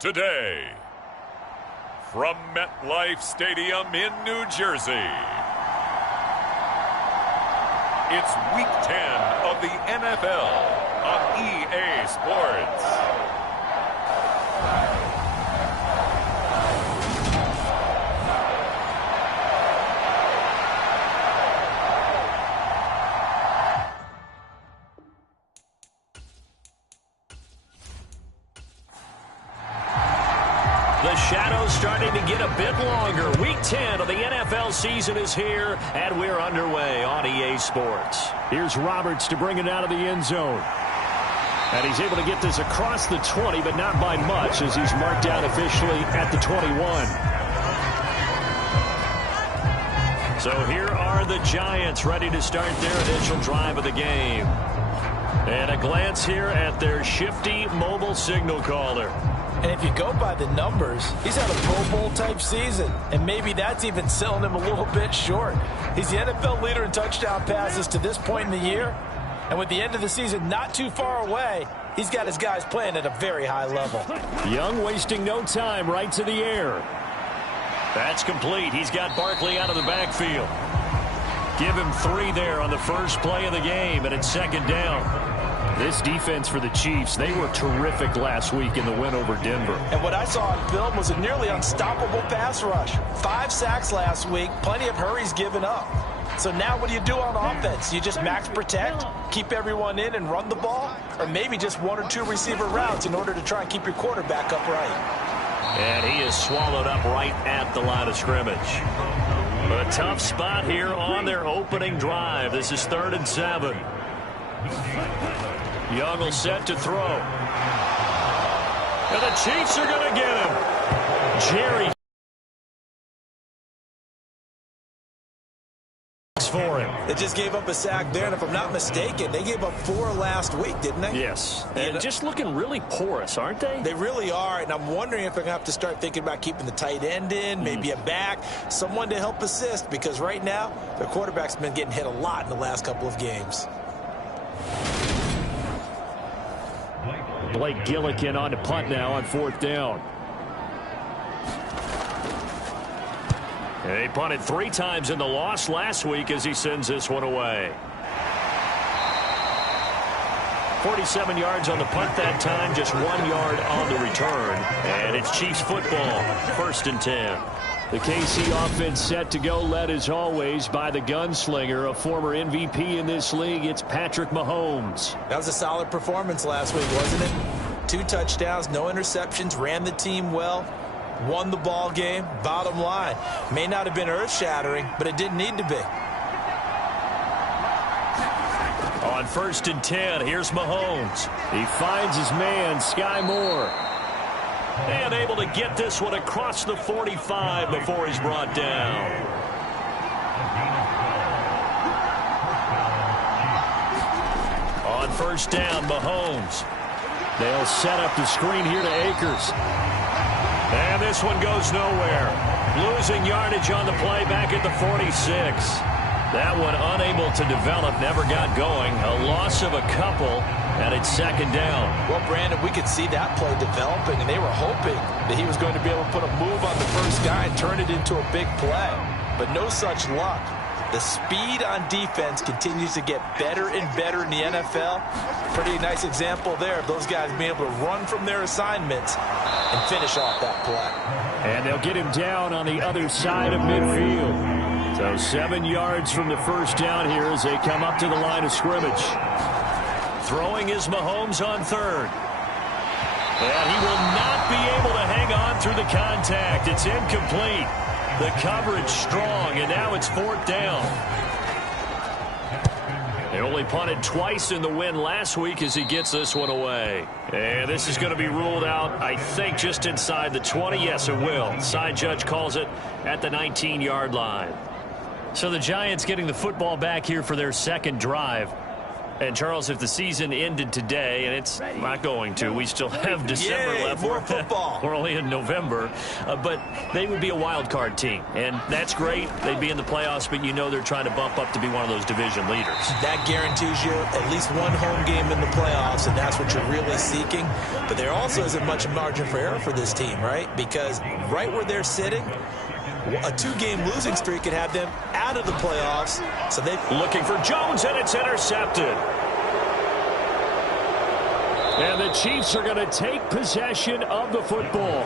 today. From MetLife Stadium in New Jersey, it's Week 10 of the NFL on EA Sports. The shadow's starting to get a bit longer. Week 10 of the NFL season is here, and we're underway on EA Sports. Here's Roberts to bring it out of the end zone. And he's able to get this across the 20, but not by much, as he's marked down officially at the 21. So here are the Giants ready to start their initial drive of the game. And a glance here at their shifty mobile signal caller. And if you go by the numbers, he's had a Pro Bowl-type season. And maybe that's even selling him a little bit short. He's the NFL leader in touchdown passes to this point in the year. And with the end of the season not too far away, he's got his guys playing at a very high level. Young wasting no time, right to the air. That's complete. He's got Barkley out of the backfield. Give him 3 there on the first play of the game, and it's second down. This defense for the Chiefs, they were terrific last week in the win over Denver. And what I saw on film was a nearly unstoppable pass rush. 5 sacks last week, plenty of hurries given up. So now what do you do on offense? You just max protect, keep everyone in and run the ball, or maybe just 1 or 2 receiver routes in order to try and keep your quarterback upright. And he is swallowed up right at the line of scrimmage. A tough spot here on their opening drive. This is 3rd and 7. Young will set to throw. And the Chiefs are going to get him. Jerry for him. They just gave up a sack there, and if I'm not mistaken, they gave up 4 last week, didn't they? Yes. And just looking really porous, aren't they? They really are, and I'm wondering if they're going to have to start thinking about keeping the tight end in, maybe a back, someone to help assist, because right now, their quarterback's been getting hit a lot in the last couple of games. Blake Gillikin on to punt now on 4th down. He punted 3 times in the loss last week as he sends this one away. 47 yards on the punt that time, just 1 yard on the return. And it's Chiefs football, 1st and 10. The KC offense set to go, led as always by the gunslinger, a former MVP in this league. It's Patrick Mahomes. That was a solid performance last week, wasn't it? 2 touchdowns, no interceptions, ran the team well, won the ball game. Bottom line, may not have been earth-shattering, but it didn't need to be. On 1st and 10, here's Mahomes. He finds his man, Sky Moore. And able to get this one across the 45 before he's brought down. On 1st down, Mahomes. They'll set up the screen here to Akers. And this one goes nowhere. Losing yardage on the play back at the 46. That one unable to develop, never got going. A loss of a couple. And it's second down. Well, Brandon, we could see that play developing, and they were hoping that he was going to be able to put a move on the first guy and turn it into a big play. But no such luck. The speed on defense continues to get better and better in the NFL. Pretty nice example there of those guys being able to run from their assignments and finish off that play. And they'll get him down on the other side of midfield. So 7 yards from the first down here as they come up to the line of scrimmage. Throwing is Mahomes on 3rd. And he will not be able to hang on through the contact. It's incomplete. The coverage strong, and now it's 4th down. They only punted twice in the win last week as he gets this one away. And this is going to be ruled out, I think, just inside the 20. Yes, it will. Side judge calls it at the 19-yard line. So the Giants getting the football back here for their second drive. And, Charles, if the season ended today, and it's not going to, we still have December left. More football. We're only in November. But they would be a wild card team. And that's great. They'd be in the playoffs, but you know they're trying to bump up to be one of those division leaders. That guarantees you at least one home game in the playoffs, and that's what you're really seeking. But there also isn't much margin for error for this team, right? Because right where they're sitting, a 2-game losing streak could have them out of the playoffs. So they looking for Jones, and it's intercepted. And the Chiefs are going to take possession of the football.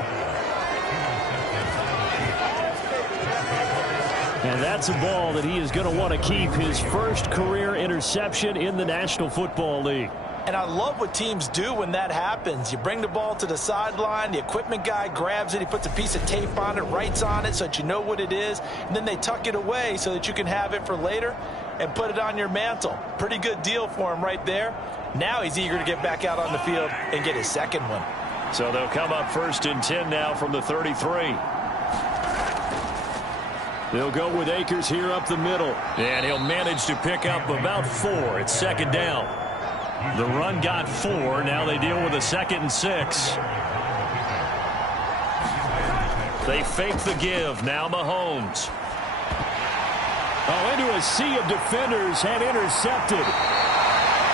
And that's a ball that he is going to want to keep, his first career interception in the National Football League. And I love what teams do when that happens. You bring the ball to the sideline, the equipment guy grabs it, he puts a piece of tape on it, writes on it so that you know what it is, and then they tuck it away so that you can have it for later and put it on your mantle. Pretty good deal for him right there. Now he's eager to get back out on the field and get his second one. So they'll come up 1st and 10 now from the 33. They'll go with Akers here up the middle. And he'll manage to pick up about 4. It's 2nd down. The run got 4. Now they deal with a 2nd and 6. They fake the give. Now Mahomes. Oh, into a sea of defenders and intercepted.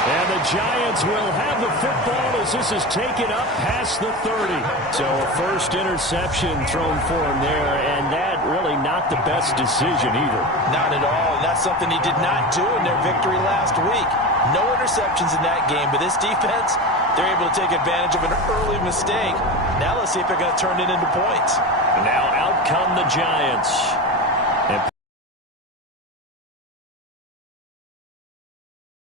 And the Giants will have the football as this is taken up past the 30. So a first interception thrown for him there, and that really not the best decision either. Not at all, and that's something he did not do in their victory last week. No interceptions in that game, but this defense, they're able to take advantage of an early mistake. Now let's see if they're going to turn it into points. Now out come the Giants.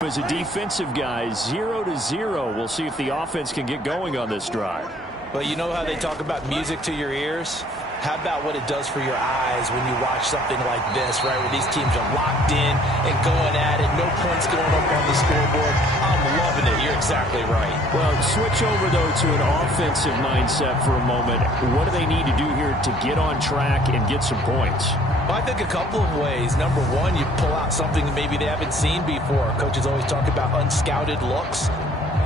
As a defensive guy, 0-0. We'll see if the offense can get going on this drive. Well, you know how they talk about music to your ears? How about what it does for your eyes when you watch something like this, right, where these teams are locked in and going at it, no points going up on the scoreboard. I'm loving it. You're exactly right. Well, switch over, though, to an offensive mindset for a moment. What do they need to do here to get on track and get some points? Well, I think a couple of ways. Number one, you pull out something that maybe they haven't seen before. Coaches always talk about unscouted looks.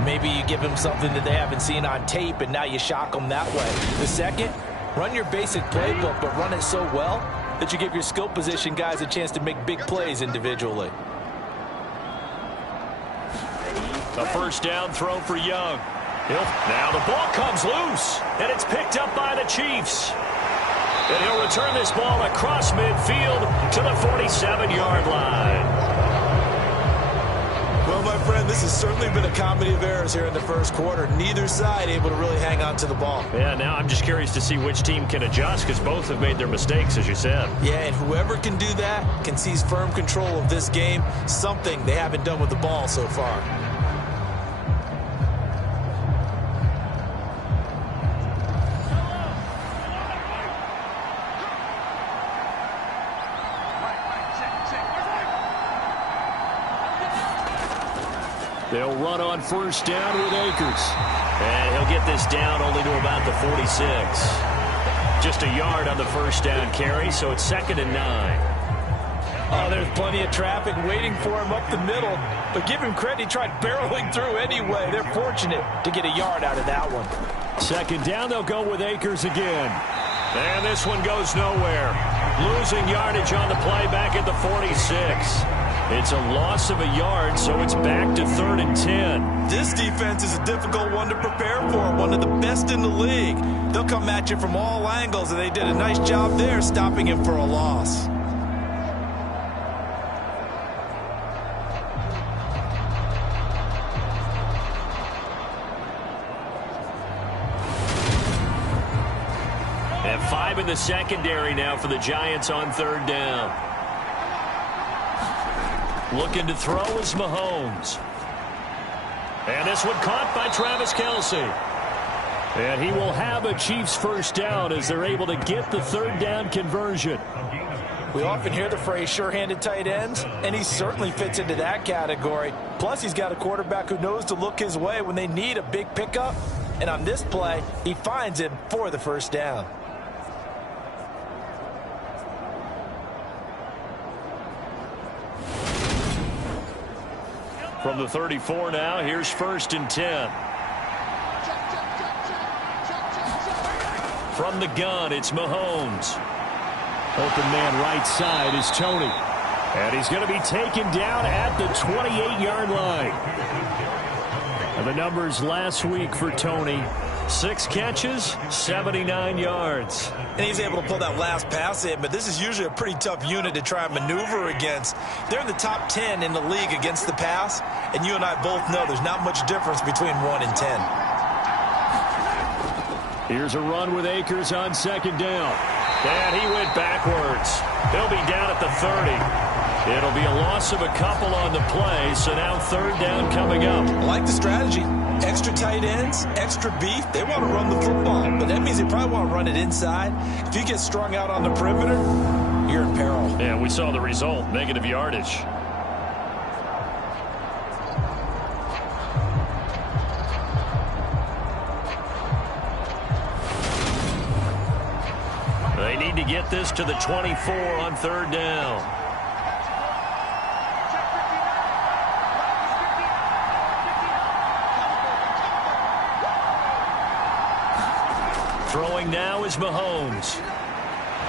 Maybe you give them something that they haven't seen on tape, and now you shock them that way. The second, run your basic playbook, but run it so well that you give your skill position guys a chance to make big plays individually. A first down throw for Young. Now the ball comes loose, and it's picked up by the Chiefs. And he'll return this ball across midfield to the 47-yard line. Well, my friend, this has certainly been a comedy of errors here in the first quarter. Neither side able to really hang on to the ball. Yeah, now I'm just curious to see which team can adjust, because both have made their mistakes, as you said. Yeah, and whoever can do that can seize firm control of this game, something they haven't done with the ball so far. They'll run on first down with Akers. And he'll get this down only to about the 46. Just a yard on the first down carry, so it's 2nd and 9. Oh, there's plenty of traffic waiting for him up the middle. But give him credit, he tried barreling through anyway. They're fortunate to get a yard out of that one. 2nd down, they'll go with Akers again. And this one goes nowhere. Losing yardage on the play back at the 46. It's a loss of a yard, so it's back to 3rd and 10. This defense is a difficult one to prepare for, one of the best in the league. They'll come at you from all angles, and they did a nice job there stopping him for a loss. And 5 in the secondary now for the Giants on 3rd down. Looking to throw is Mahomes. And this one caught by Travis Kelce. And he will have a Chiefs first down as they're able to get the 3rd down conversion. We often hear the phrase sure-handed tight ends, and he certainly fits into that category. Plus, he's got a quarterback who knows to look his way when they need a big pickup. And on this play, he finds him for the first down. From the 34 now, here's 1st and 10. From the gun, it's Mahomes. Open man right side is Tony. And he's going to be taken down at the 28-yard line. And the numbers last week for Tony: 6 catches, 79 yards. And he's able to pull that last pass in, but this is usually a pretty tough unit to try and maneuver against. They're in the top 10 in the league against the pass, and you and I both know there's not much difference between 1 and 10. Here's a run with Akers on 2nd down. And he went backwards. He'll be down at the 30. It'll be a loss of a couple on the play, so now 3rd down coming up. I like the strategy. Extra tight ends, extra beef. They want to run the football, but that means they probably want to run it inside. If you get strung out on the perimeter, you're in peril. Yeah, we saw the result, negative yardage. They need to get this to the 24 on 3rd down. Throwing now is Mahomes.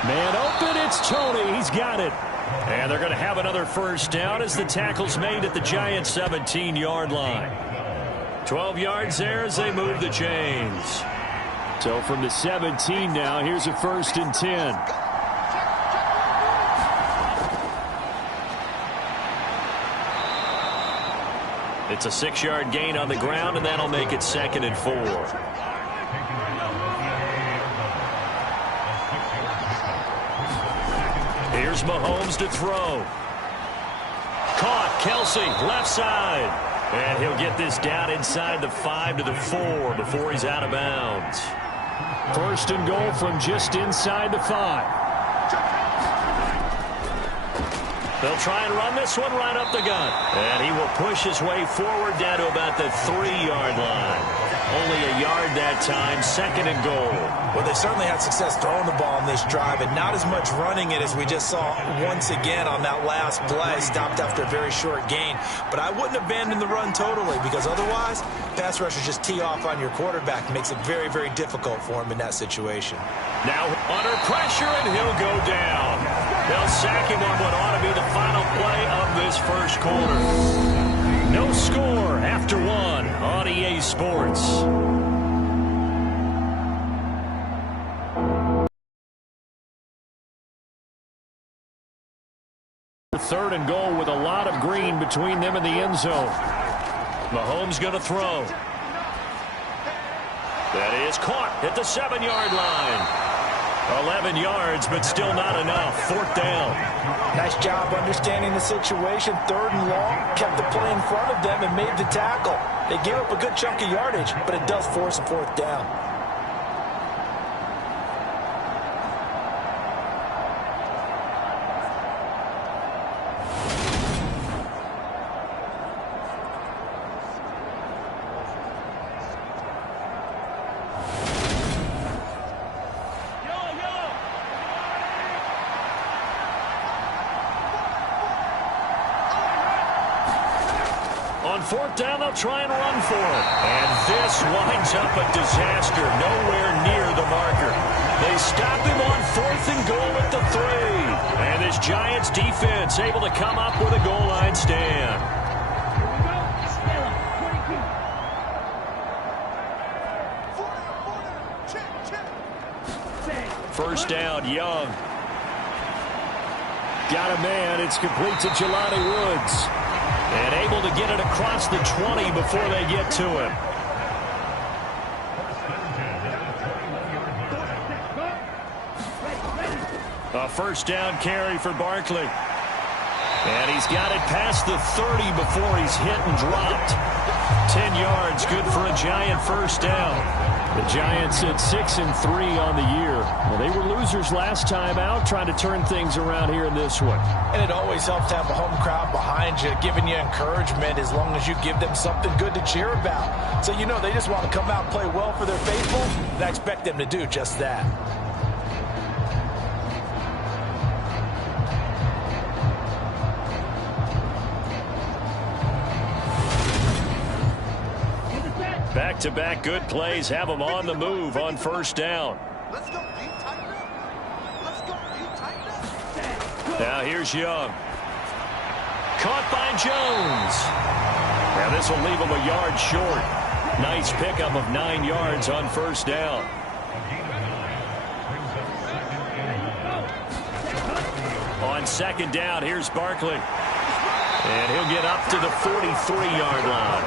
Man open, it's Tony. He's got it. And they're going to have another 1st down as the tackle's made at the Giants' 17-yard line. 12 yards there as they move the chains. So from the 17 now, here's a 1st and 10. It's a 6-yard gain on the ground, and that'll make it 2nd and 4. Here's Mahomes to throw. Caught. Kelsey, left side. And he'll get this down inside the 5 to the 4 before he's out of bounds. 1st and goal from just inside the 5. They'll try and run this one right up the gut. And he will push his way forward down to about the 3-yard line. Only a yard that time, 2nd and goal. Well, they certainly had success throwing the ball on this drive, and not as much running it as we just saw once again on that last play. Stopped after a very short gain. But I wouldn't abandon the run totally, because otherwise, pass rushers just tee off on your quarterback. It makes it very, very difficult for him in that situation. Now under pressure, and he'll go down. They'll sack him on what ought to be the final play of this 1st quarter. No score after 1 on EA Sports. Third and goal with a lot of green between them and the end zone. Mahomes going to throw. That is caught at the 7-yard line. 11 yards, but still not enough. 4th down. Nice job understanding the situation. 3rd and long. Kept the play in front of them and made the tackle. They gave up a good chunk of yardage, but it does force a 4th down. On 4th down, they'll try and run for it. And this winds up a disaster, nowhere near the marker. They stop him on 4th and goal at the 3. And this Giants defense able to come up with a goal line stand. First down, Young. Got a man. It's complete to Jelani Woods. And able to get it across the 20 before they get to him. A 1st down carry for Barkley. And he's got it past the 30 before he's hit and dropped. 10 yards, good for a Giant 1st down. The Giants at 6-3 on the year. Well, they were losers last time out, trying to turn things around here in this one. And it always helps to have a home crowd behind you, giving you encouragement as long as you give them something good to cheer about. So you know they just want to come out and play well for their faithful, and I expect them to do just that. Back-to-back good plays have them on the move on first down. Let's go, Pete. Tighten up. Let's go, Pete. Tighten up. Now here's Young. Caught by Jones. Now this will leave him a yard short. Nice pickup of 9 yards on first down. On second down, here's Barkley. And he'll get up to the 43-yard line.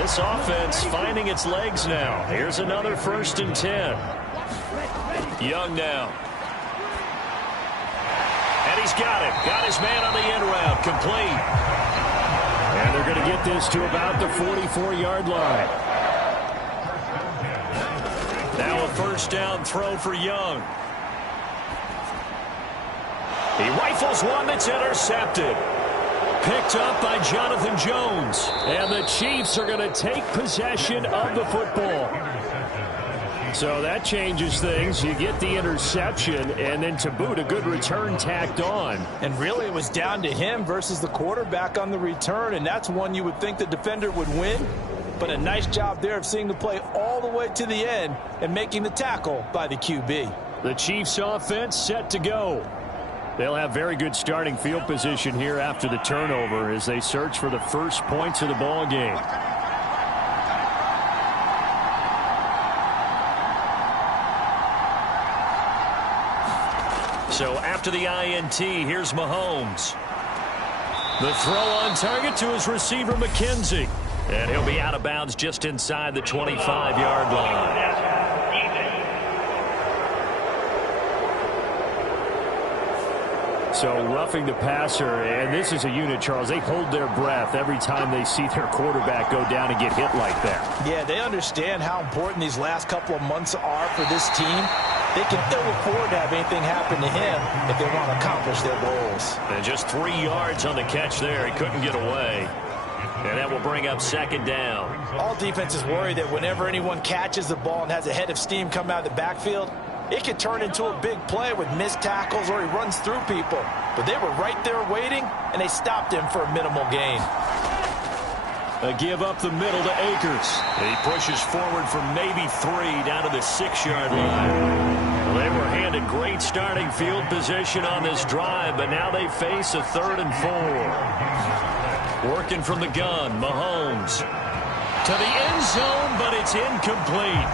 This offense finding its legs now. Here's another 1st and 10. Young now. And he's got it. Got his man on the end route. Complete. And they're going to get this to about the 44-yard line. Now a first down throw for Young. He rifles one that's intercepted. Picked up by Jonathan Jones. And the Chiefs are going to take possession of the football. So that changes things. You get the interception, and then to boot, a good return tacked on. And really, it was down to him versus the quarterback on the return, and that's one you would think the defender would win. But a nice job there of seeing the play all the way to the end and making the tackle by the QB. The Chiefs offense set to go. They'll have very good starting field position here after the turnover as they search for the first points of the ball game. So after the INT, here's Mahomes. The throw on target to his receiver, McKenzie. And he'll be out of bounds just inside the 25-yard line. So roughing the passer, and this is a unit, Charles. They hold their breath every time they see their quarterback go down and get hit like that. Yeah, they understand how important these last couple of months are for this team. They can ill afford to have anything happen to him if they want to accomplish their goals. And just 3 yards on the catch there. He couldn't get away. And that will bring up second down. All defenses worry that whenever anyone catches the ball and has a head of steam come out of the backfield, it could turn into a big play with missed tackles or he runs through people. But they were right there waiting, and they stopped him for a minimal gain. A give up the middle to Akers. He pushes forward for maybe 3 down to the 6-yard line. Well, they were handed great starting field position on this drive, but now they face a 3rd and 4. Working from the gun, Mahomes. To the end zone, but it's incomplete.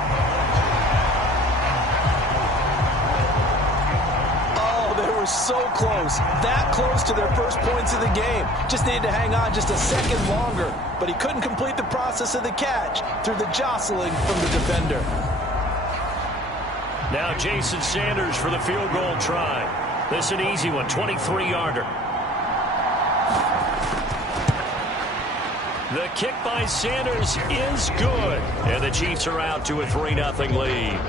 They were so close, that close to their first points of the game. Just needed to hang on just a second longer, but he couldn't complete the process of the catch through the jostling from the defender. Now Jason Sanders for the field goal try. This is an easy one, 23-yarder. The kick by Sanders is good, and the Chiefs are out to a 3-0 lead.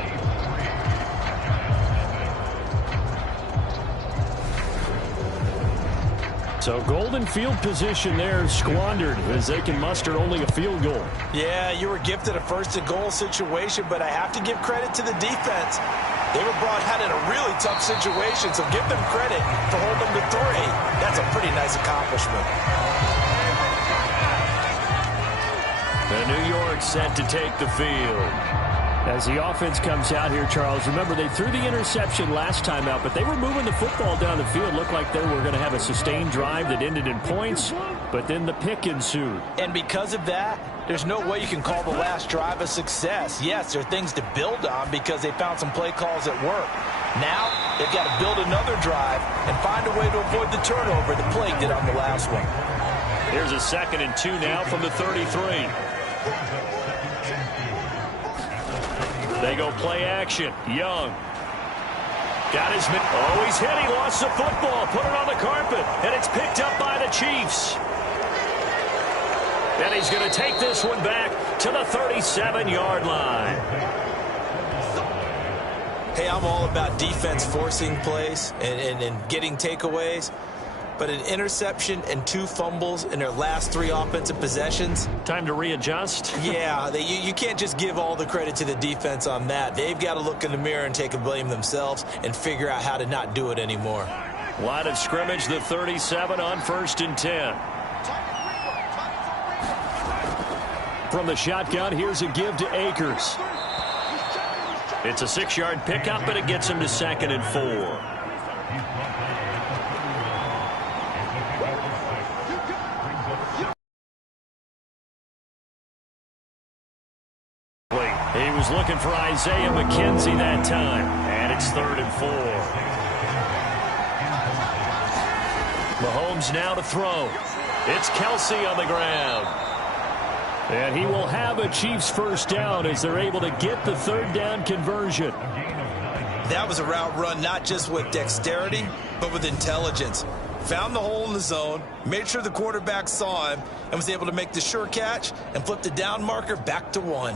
So golden field position there squandered as they can muster only a field goal. Yeah, you were gifted a 1st and goal situation, but I have to give credit to the defense. They were brought out in a really tough situation, so give them credit for holding them to 3. That's a pretty nice accomplishment. And New York set to take the field. As the offense comes out here, Charles, remember they threw the interception last time out, but they were moving the football down the field. Looked like they were going to have a sustained drive that ended in points, but then the pick ensued. And because of that, there's no way you can call the last drive a success. Yes, there are things to build on because they found some play calls that work. Now, they've got to build another drive and find a way to avoid the turnover the play did on the last one. Here's a 2nd and 2 now from the 33. They go play action. Young. Got his man. Oh, he's hit. He lost the football. Put it on the carpet. And it's picked up by the Chiefs. And he's going to take this one back to the 37-yard line. Hey, I'm all about defense forcing plays and getting takeaways. But an interception and 2 fumbles in their last 3 offensive possessions. Time to readjust. Yeah, you can't just give all the credit to the defense on that. They've got to look in the mirror and take a blame themselves and figure out how to not do it anymore. Line of scrimmage, the 37 on 1st and 10. From the shotgun, here's a give to Akers. It's a 6-yard pickup, and it gets him to 2nd and 4. He was looking for Isaiah McKenzie that time, and it's 3rd and 4. Mahomes now to throw. It's Kelsey on the ground. And he will have a Chiefs first down as they're able to get the 3rd down conversion. That was a route run not just with dexterity, but with intelligence. Found the hole in the zone, made sure the quarterback saw him, and was able to make the sure catch and flip the down marker back to 1.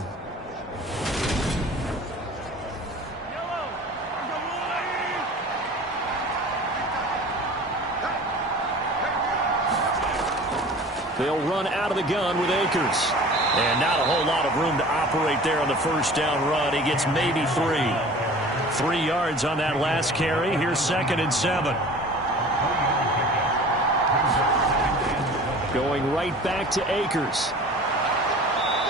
They'll run out of the gun with Akers. And not a whole lot of room to operate there on the first down run. He gets maybe 3. 3 yards on that last carry. Here's 2nd and 7. Going right back to Akers.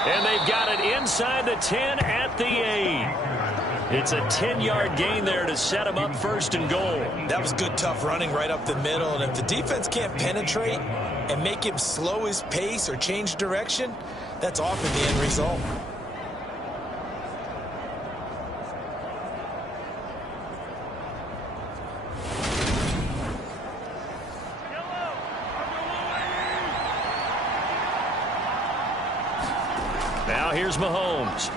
And they've got it inside the 10 at the 8. It's a 10-yard gain there to set him up 1st and goal. That was good, tough running right up the middle. And if the defense can't penetrate and make him slow his pace or change direction, that's often the end result. Now here's Mahomes.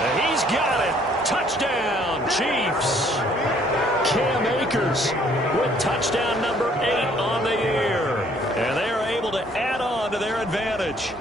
And he's got it. Touchdown, Chiefs. Cam Akers with touchdown number 8 on the year. And they are able to add on to their advantage.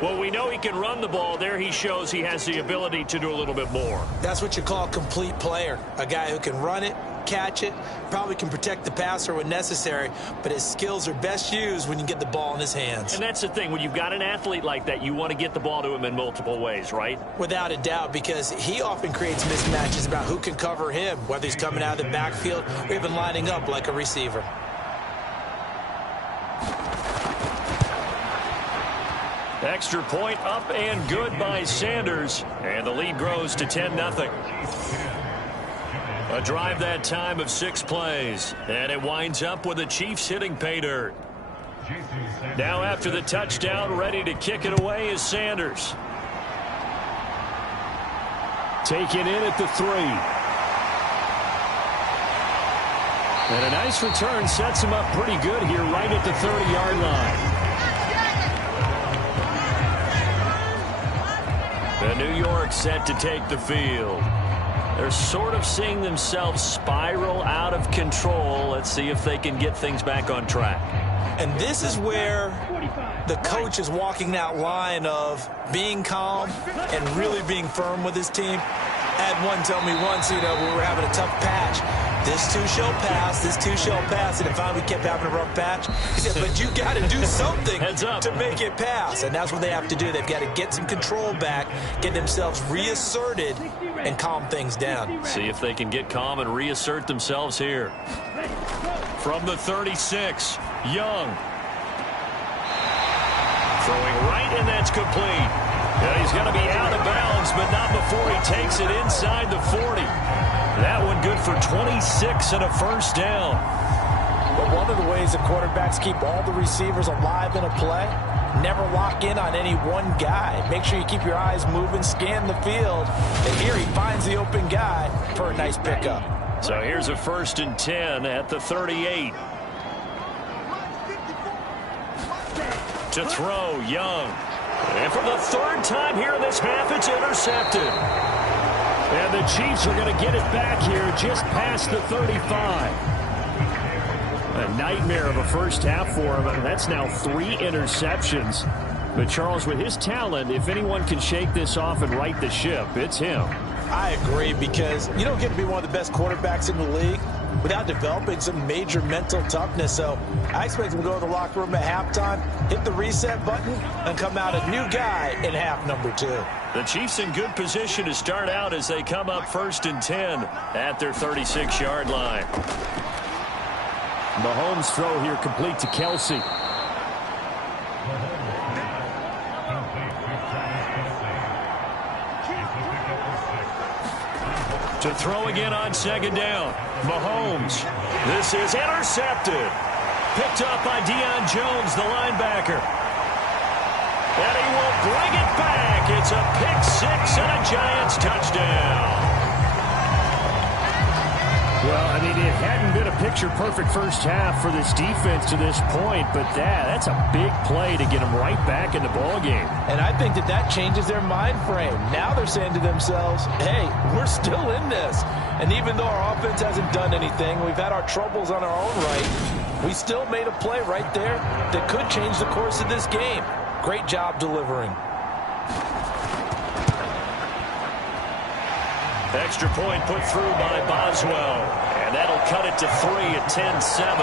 Well, we know he can run the ball. There he shows he has the ability to do a little bit more. That's what you call a complete player. A guy who can run it, catch it, probably can protect the passer when necessary, but his skills are best used when you get the ball in his hands. And that's the thing. When you've got an athlete like that, you want to get the ball to him in multiple ways, right? Without a doubt, because he often creates mismatches about who can cover him, whether he's coming out of the backfield or even lining up like a receiver. Extra point up and good by Sanders. And the lead grows to 10-0. A drive that time of 6 plays. And it winds up with the Chiefs hitting pay dirt. Now after the touchdown, ready to kick it away is Sanders. taken in at the 3. And a nice return sets him up pretty good here right at the 30-yard line. The New York set to take the field. They're sort of seeing themselves spiral out of control. Let's see if they can get things back on track. And this is where the coach is walking that line of being calm and really being firm with his team. I had one tell me once, we were having a tough patch. This too shall pass, this too shall pass. And finally we kept having a rough patch. He said, but you got to do something to make it pass. And that's what they have to do. They've got to get some control back, get themselves reasserted, and calm things down. See if they can get calm and reassert themselves here. From the 36, Young. Throwing right, and that's complete. Yeah, he's going to be out of bounds, but not before he takes it inside the 40. That one good for 26 and a first down. But one of the ways the quarterbacks keep all the receivers alive in a play, never lock in on any one guy. Make sure you keep your eyes moving, scan the field. And here he finds the open guy for a nice pickup. So here's a 1st and 10 at the 38. To throw, Young. And for the 3rd time here in this half, it's intercepted. And the Chiefs are going to get it back here just past the 35. A nightmare of a first half for him. I mean, that's now 3 interceptions. But Charles, with his talent, if anyone can shake this off and right the ship, it's him. I agree, because you don't get to be one of the best quarterbacks in the league without developing some major mental toughness. So I expect him to go to the locker room at halftime, hit the reset button, and come out a new guy in half number 2. The Chiefs in good position to start out as they come up 1st and 10 at their 36-yard line. Mahomes' throw here complete to Kelsey. To throw again on second down. Mahomes. This is intercepted. Picked up by Deion Jones, the linebacker. And he will bring it back. It's a pick six and a Giants touchdown. Well, I mean, it hadn't been a picture-perfect first half for this defense to this point, but that's a big play to get them right back in the ballgame. And I think that changes their mind frame. Now they're saying to themselves, hey, we're still in this. And even though our offense hasn't done anything, we've had our troubles on our own right, we still made a play right there that could change the course of this game. Great job delivering. Extra point put through by Boswell. And that'll cut it to 3 at 10-7.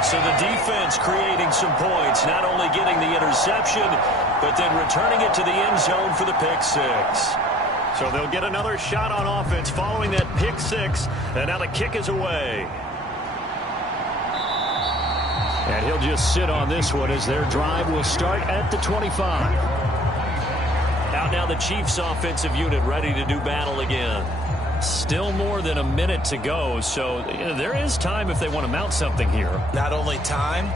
So the defense creating some points, not only getting the interception, but then returning it to the end zone for the pick six. So they'll get another shot on offense following that pick six. And now the kick is away. And he'll just sit on this one as their drive will start at the 25. Out now the Chiefs offensive unit ready to do battle again. Still more than a minute to go, so there is time if they want to mount something here. Not only time,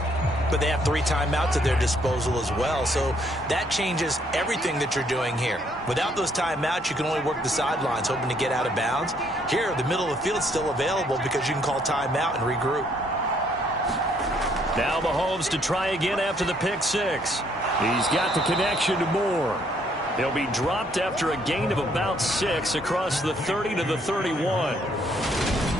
but they have 3 timeouts at their disposal as well, so that changes everything that you're doing here. Without those timeouts, you can only work the sidelines, hoping to get out of bounds. Here, the middle of the field is still available because you can call timeout and regroup. Now Mahomes to try again after the pick six. He's got the connection to Moore. He'll be dropped after a gain of about 6 across the 30 to the 31.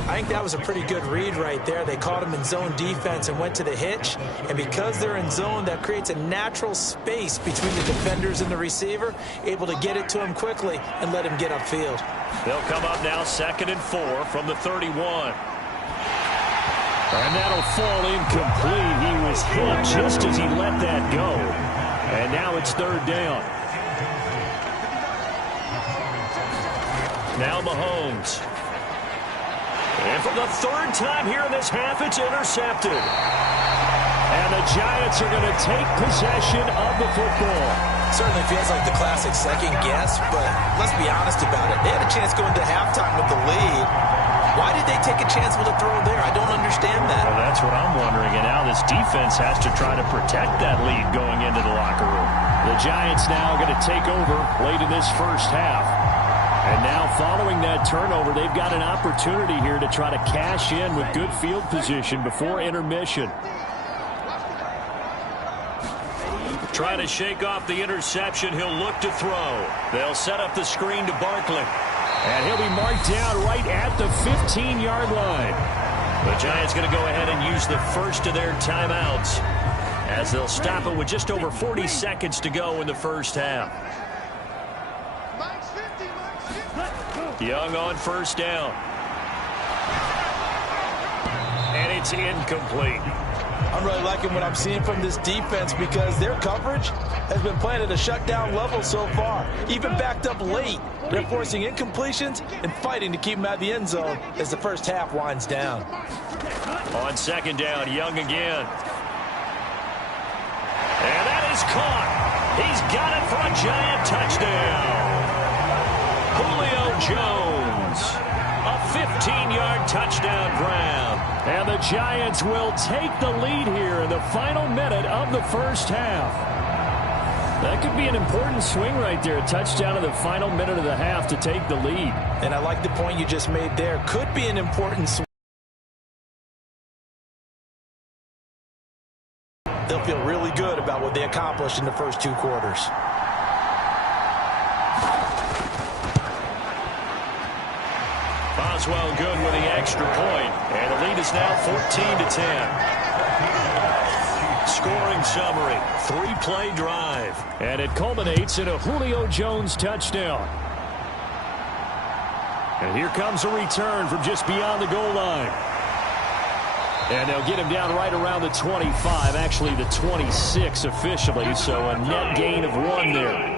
I think that was a pretty good read right there. They caught him in zone defense and went to the hitch. And because they're in zone, that creates a natural space between the defenders and the receiver, able to get it to him quickly and let him get upfield. They'll come up now 2nd and 4 from the 31. And that'll fall incomplete. He was hit just as he let that go. And now it's 3rd down. Now Mahomes. And for the 3rd time here in this half, it's intercepted. And the Giants are going to take possession of the football. Certainly feels like the classic second guess, but let's be honest about it. They had a chance going to halftime with the lead. Why did they take a chance with a throw there? I don't understand that. Well, that's what I'm wondering. And now this defense has to try to protect that lead going into the locker room. The Giants now going to take over late in this first half. And now following that turnover, they've got an opportunity here to try to cash in with good field position before intermission. Trying to shake off the interception. He'll look to throw. They'll set up the screen to Barkley. And he'll be marked down right at the 15-yard line. The Giants going to go ahead and use the first of their timeouts as they'll stop it with just over 40 seconds to go in the first half. Young on 1st down. And it's incomplete. I'm really liking what I'm seeing from this defense because their coverage has been playing at a shutdown level so far. Even backed up late, they're forcing incompletions and fighting to keep them out of the end zone as the first half winds down. On 2nd down, Young again. And that is caught. He's got it for a Giant touchdown. Julio Jones, a 15-yard touchdown grab. And the Giants will take the lead here in the final minute of the first half. That could be an important swing right there. A touchdown in the final minute of the half to take the lead. And I like the point you just made there. Could be an important swing. They'll feel really good about what they accomplished in the first 2 quarters. Boswell good with the extra point, and the lead is now 14-10. Scoring summary, 3-play drive. And it culminates in a Julio Jones touchdown. And here comes a return from just beyond the goal line. And they'll get him down right around the 25, actually the 26 officially, so a net gain of 1 there.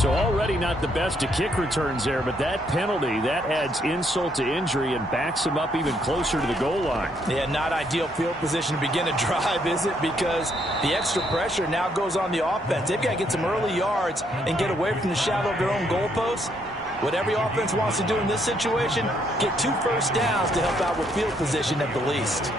So already not the best of kick returns there, but that penalty, that adds insult to injury and backs him up even closer to the goal line. Yeah, not ideal field position to begin a drive, is it? Because the extra pressure now goes on the offense. They've got to get some early yards and get away from the shadow of their own goalposts. What every offense wants to do in this situation, get 2 first downs to help out with field position at the least.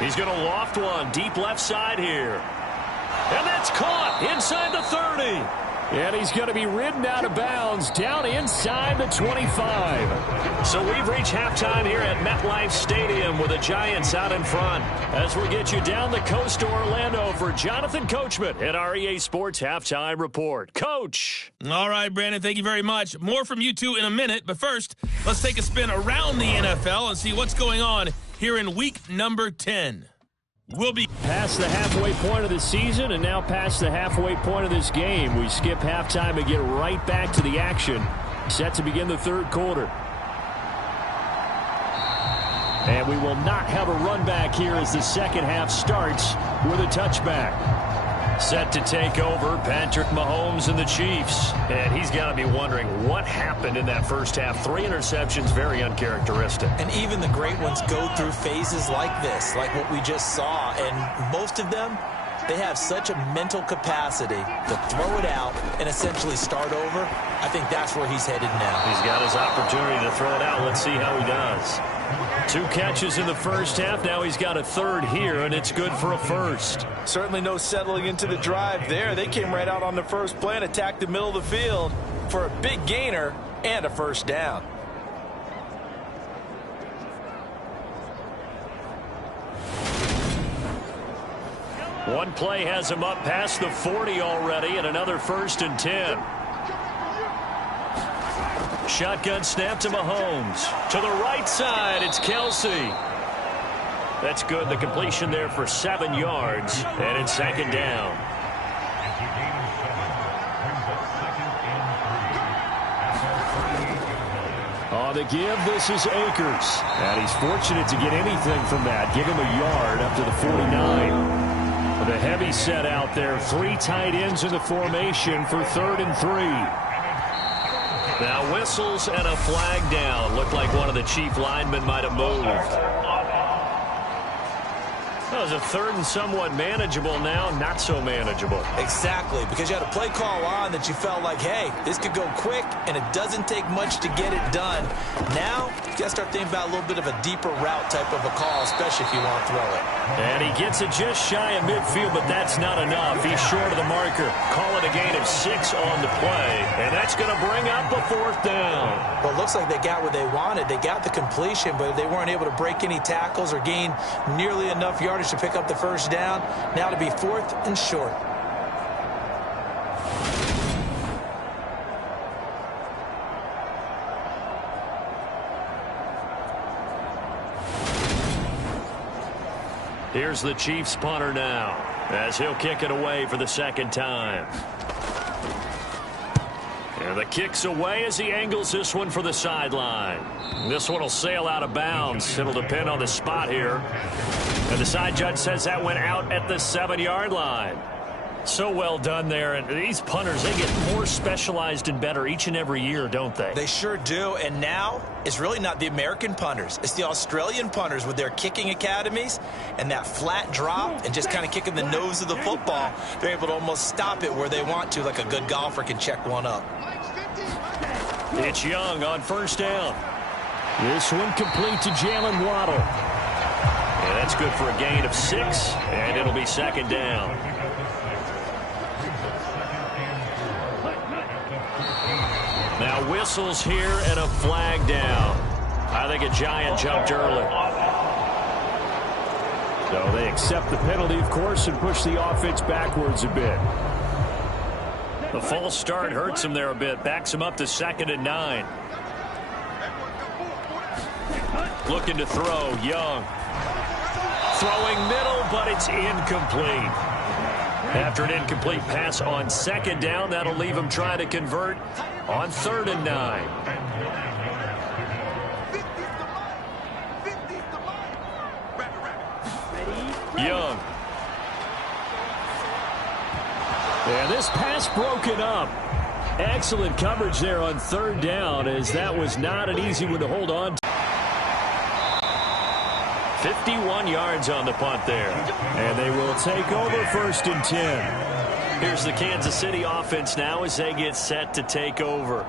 He's going to loft one deep left side here. And that's caught inside the 30. And he's going to be ridden out of bounds down inside the 25. So we've reached halftime here at MetLife Stadium with the Giants out in front. As we get you down the coast to Orlando for Jonathan Coachman at our EA Sports Halftime Report. Coach. All right, Brandon, thank you very much. More from you two in a minute. But first, let's take a spin around the NFL and see what's going on here in week number 10. We'll be past the halfway point of the season and now past the halfway point of this game. We skip halftime and get right back to the action. Set to begin the third quarter. And we will not have a run back here as the second half starts with a touchback. Set to take over, Patrick Mahomes and the Chiefs. And he's got to be wondering what happened in that first half. 3 interceptions, very uncharacteristic. And even the great ones go through phases like this, like what we just saw. And most of them, they have such a mental capacity to throw it out and essentially start over. I think that's where he's headed now. He's got his opportunity to throw it out. Let's see how he does. 2 catches in the first half. Now he's got a third here, and it's good for a first. Certainly no settling into the drive there. They came right out on the first play and attacked the middle of the field for a big gainer and a first down. One play has him up past the 40 already, and another 1st and 10. Shotgun snap to Mahomes. To the right side, it's Kelsey. That's good. The completion there for 7 yards, and it's 2nd down. On the give, this is Akers. And he's fortunate to get anything from that. Give him a yard up to the 49. The heavy set out there. 3 tight ends in the formation for 3rd and 3. Now whistles and a flag down. Looked like one of the Chief linemen might have moved. That was a 3rd and somewhat manageable, now not so manageable. Exactly, because you had a play call on that you felt like, hey, this could go quick, and it doesn't take much to get it done. Now, you got to start thinking about a little bit of a deeper route type of a call, especially if you want to throw it. And he gets it just shy of midfield, but that's not enough. He's short of the marker. Call it a gain of 6 on the play, and that's going to bring up a 4th down. Well, it looks like they got what they wanted. They got the completion, but they weren't able to break any tackles or gain nearly enough yardage to pick up the first down. Now to be 4th and short. Here's the Chiefs punter now, as he'll kick it away for the 2nd time. And the kick's away as he angles this one for the sideline. This one will sail out of bounds. It'll depend on the spot here. And the side judge says that went out at the 7-yard line. So well done there. And these punters, they get more specialized and better each and every year, don't they? They sure do. And now it's really not the American punters. It's the Australian punters with their kicking academies and that flat drop and just kind of kicking the nose of the football. They're able to almost stop it where they want to, like a good golfer can check one up. It's Young on 1st down. This one complete to Jalen Waddle. Yeah, that's good for a gain of 6, and it'll be 2nd down. Now whistles here and a flag down. I think a Giant jumped early. So they accept the penalty, of course, and push the offense backwards a bit. The false start hurts him there a bit. Backs him up to 2nd and 9. Looking to throw, Young. Throwing middle, but it's incomplete. After an incomplete pass on 2nd down, that'll leave him trying to convert on 3rd and 9. Young. And this pass broken up. Excellent coverage there on third down, as that was not an easy one to hold on to. 51 yards on the punt there. And they will take over 1st and 10. Here's the Kansas City offense now as they get set to take over.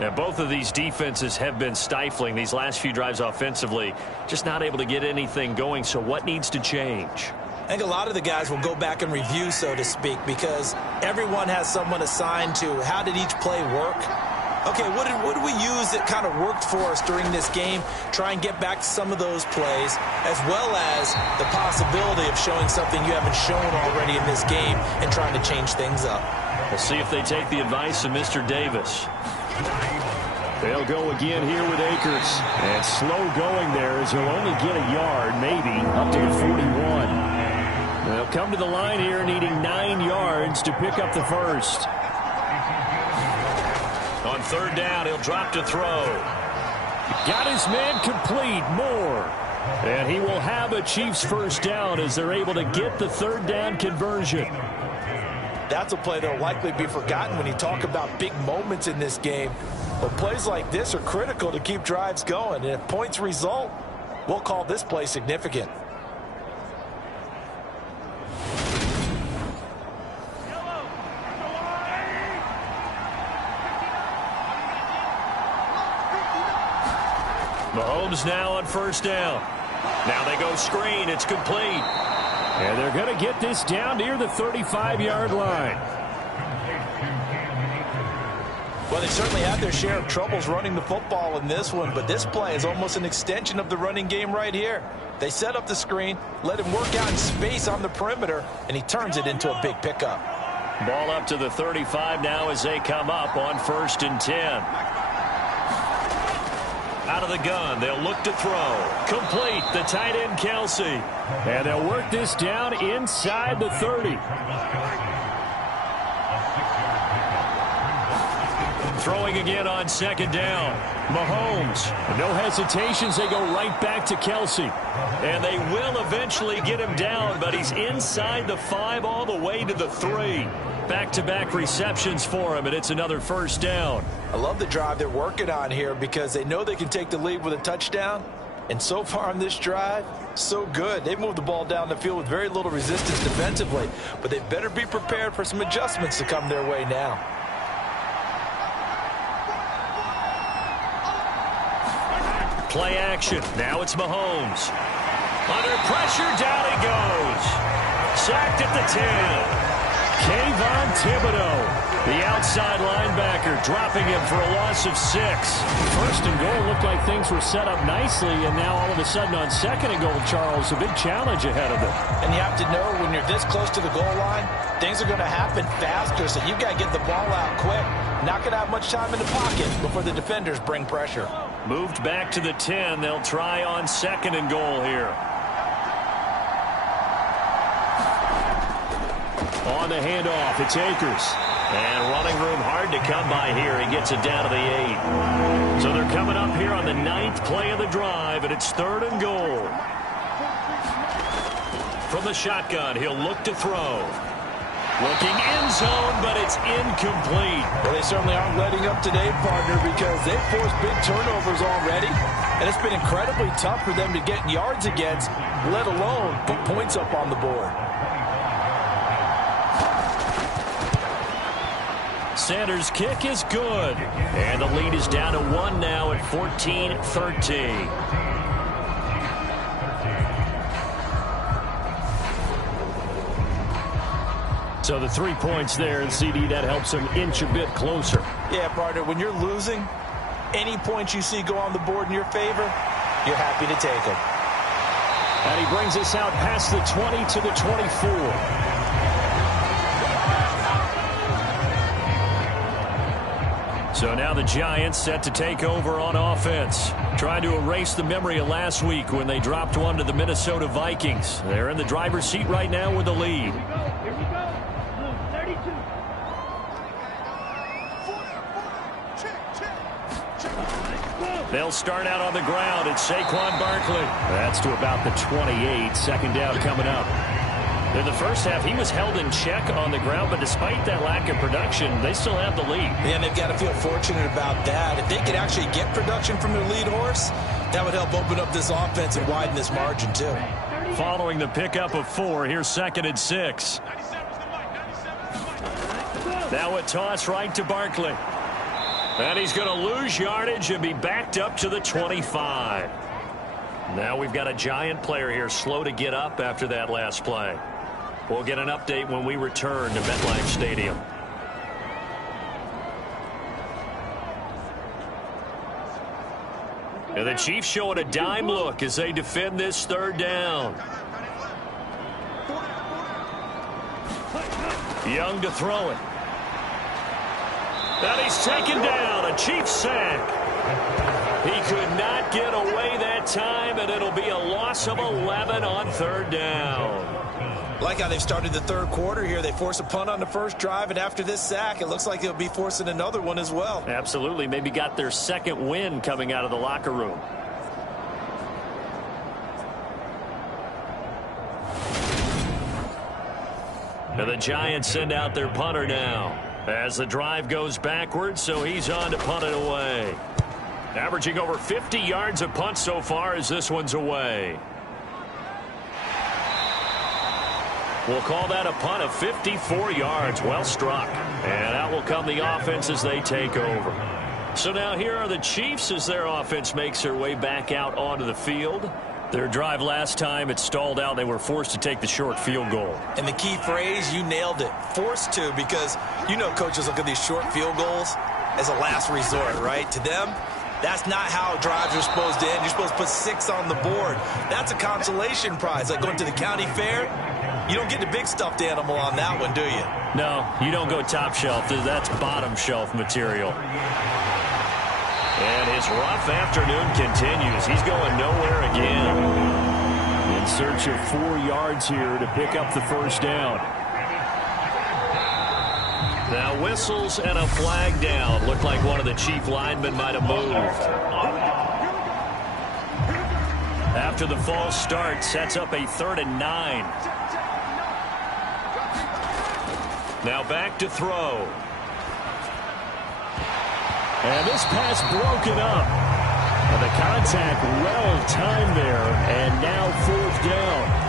Now, both of these defenses have been stifling these last few drives offensively. Just not able to get anything going, so what needs to change? I think a lot of the guys will go back and review, so to speak, because everyone has someone assigned to how did each play work. Okay, what did we use that kind of worked for us during this game? Try and get back to some of those plays, as well as the possibility of showing something you haven't shown already in this game and trying to change things up. We'll see if they take the advice of Mr. Davis. They'll go again here with Akers. And slow going there as he'll only get a yard, maybe, up to the 41. They'll come to the line here needing 9 yards to pick up the first. On third down, he'll drop to throw. Got his man complete, Moore. And he will have a Chiefs first down as they're able to get the third down conversion. That's a play that will likely be forgotten when you talk about big moments in this game. But plays like this are critical to keep drives going. And if points result, we'll call this play significant. Mahomes now on first down. Now they go screen. It's complete. And they're going to get this down near the 35-yard line. Well, they certainly had their share of troubles running the football in this one, but this play is almost an extension of the running game right here. They set up the screen, let him work out in space on the perimeter, and he turns it into a big pickup. Ball up to the 35 now as they come up on 1st and 10. Out of the gun, they'll look to throw. Complete, the tight end Kelsey. And they'll work this down inside the 30. Throwing again on 2nd down. Mahomes. No hesitations, they go right back to Kelsey. And they will eventually get him down, but he's inside the 5 all the way to the 3. Back-to-back receptions for him, and it's another first down. I love the drive they're working on here because they know they can take the lead with a touchdown. And so far on this drive, so good. They've moved the ball down the field with very little resistance defensively, but they better be prepared for some adjustments to come their way now. Play action. Now it's Mahomes. Under pressure, down he goes. Sacked at the 10. Kayvon Thibodeau, the outside linebacker, dropping him for a loss of 6. 1st and goal looked like things were set up nicely, and now all of a sudden on 2nd and goal, Charles, a big challenge ahead of them. And you have to know when you're this close to the goal line, things are going to happen faster, so you've got to get the ball out quick. Not going to have much time in the pocket before the defenders bring pressure. Moved back to the 10. They'll try on 2nd and goal here. On the handoff, it's Akers. And running room hard to come by here. He gets it down to the 8. So they're coming up here on the 9th play of the drive, and it's 3rd and goal. From the shotgun, he'll look to throw. Looking end zone, but it's incomplete. Well, they certainly aren't letting up today, partner, because they've forced big turnovers already. And it's been incredibly tough for them to get yards against, let alone put points up on the board. Sanders' kick is good. And the lead is down to 1 now at 14-13. So the 3 points there, and CD, that helps them inch a bit closer. Yeah, partner, when you're losing, any points you see go on the board in your favor, you're happy to take them. And he brings us out past the 20 to the 24. So now the Giants set to take over on offense. Trying to erase the memory of last week when they dropped one to the Minnesota Vikings. They're in the driver's seat right now with the lead. They'll start out on the ground. It's Saquon Barkley. That's to about the 28. 2nd down coming up. In the first half, he was held in check on the ground, but despite that lack of production, they still have the lead. Yeah, and they've got to feel fortunate about that. If they could actually get production from their lead horse, that would help open up this offense and widen this margin, too. Following the pickup of 4, here's 2nd and 6. Now a toss right to Barkley. And he's going to lose yardage and be backed up to the 25. Now we've got a Giant player here slow to get up after that last play. We'll get an update when we return to MetLife Stadium. And the Chiefs showing a dime look as they defend this 3rd down. Young to throw it. And he's taken down. A Chiefs sack. He could not get away that time, and it'll be a loss of 11 on 3rd down. Like how they've started the 3rd quarter here. They force a punt on the first drive, and after this sack, it looks like they'll be forcing another one as well. Absolutely. Maybe got their 2nd win coming out of the locker room. And the Giants send out their punter now as the drive goes backwards, so he's on to punt it away. Averaging over 50 yards a punt so far as this one's away. We'll call that a punt of 54 yards. Well struck. And out will come the offense as they take over. So now here are the Chiefs as their offense makes their way back out onto the field. Their drive last time, it stalled out. They were forced to take the short field goal. And the key phrase, you nailed it. Forced to, because you know coaches look at these short field goals as a last resort, right? To them, that's not how drives are supposed to end. You're supposed to put 6 on the board. That's a consolation prize. Like going to the county fair, you don't get the big stuffed animal on that one, do you? No, you don't go top shelf. That's bottom shelf material. And his rough afternoon continues. He's going nowhere again. In search of 4 yards here to pick up the 1st down. Now whistles and a flag down. Looked like one of the Chief linemen might have moved. After the false start, sets up a 3rd and 9. Now back to throw. And this pass broken up. And the contact well timed there. And now 4th down.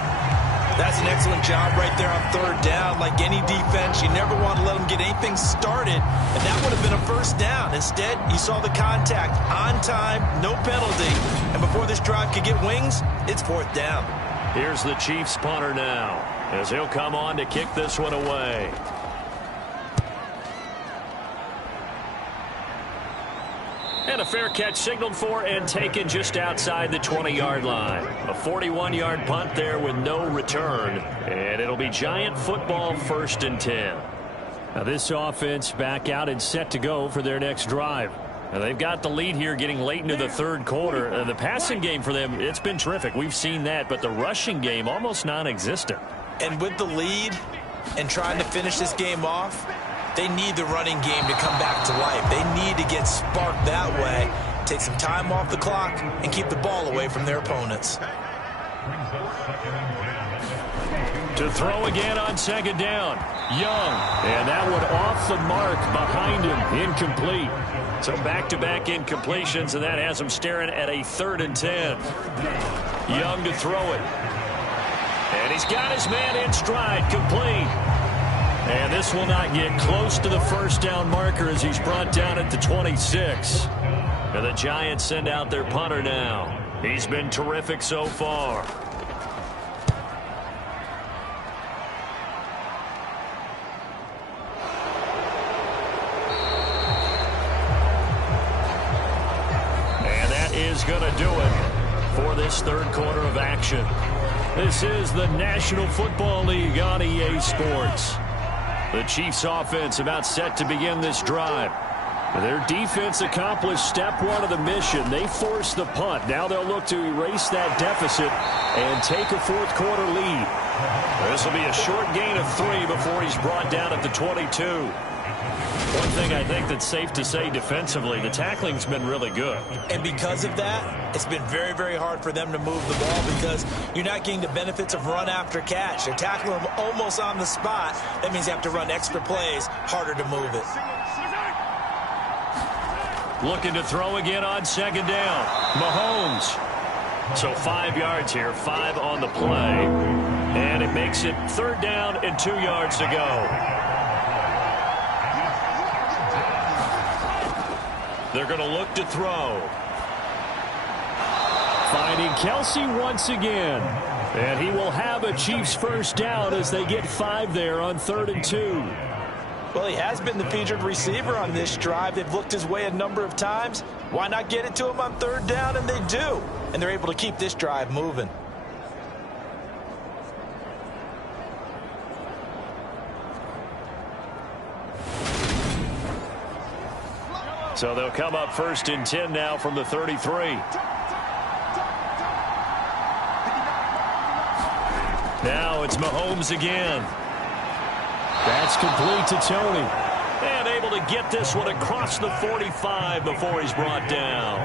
That's an excellent job right there on 3rd down. Like any defense, you never want to let them get anything started. And that would have been a 1st down. Instead, you saw the contact on time, no penalty. And before this drive could get wings, it's 4th down. Here's the Chiefs punter now as he'll come on to kick this one away. And a fair catch signaled for and taken just outside the 20-yard line. A 41-yard punt there with no return. And it'll be Giant football 1st and 10. Now this offense back out and set to go for their next drive. Now they've got the lead here getting late into the 3rd quarter. The passing game for them, it's been terrific. We've seen that. But the rushing game, almost non-existent. And with the lead and trying to finish this game off, they need the running game to come back to life. They need to get sparked that way, take some time off the clock, and keep the ball away from their opponents. To throw again on 2nd down. Young. And that one off the mark behind him. Incomplete. So back-to-back incompletions, and that has him staring at a 3rd and 10. Young to throw it. And he's got his man in stride, complete. And this will not get close to the 1st down marker as he's brought down at the 26. And the Giants send out their punter now. He's been terrific so far. And that is going to do it for this 3rd quarter of action. This is the National Football League on EA Sports. The Chiefs offense about set to begin this drive. Their defense accomplished step 1 of the mission. They forced the punt. Now they'll look to erase that deficit and take a 4th quarter lead. This will be a short gain of 3 before he's brought down at the 22. One thing I think that's safe to say defensively, the tackling's been really good. And because of that, it's been very, very hard for them to move the ball because you're not getting the benefits of run after catch. They're tackling them almost on the spot. That means you have to run extra plays, harder to move it. Looking to throw again on second down. Mahomes. So 5 yards here, 5 on the play. And it makes it 3rd down and 2 yards to go. They're going to look to throw. Finding Kelsey once again. And he will have a Chiefs first down as they get 5 there on 3rd and 2. Well, he has been the featured receiver on this drive. They've looked his way a number of times. Why not get it to him on 3rd down? And they do. And they're able to keep this drive moving. So they'll come up 1st and 10 now from the 33. Now it's Mahomes again. That's complete to Tony. And able to get this one across the 45 before he's brought down.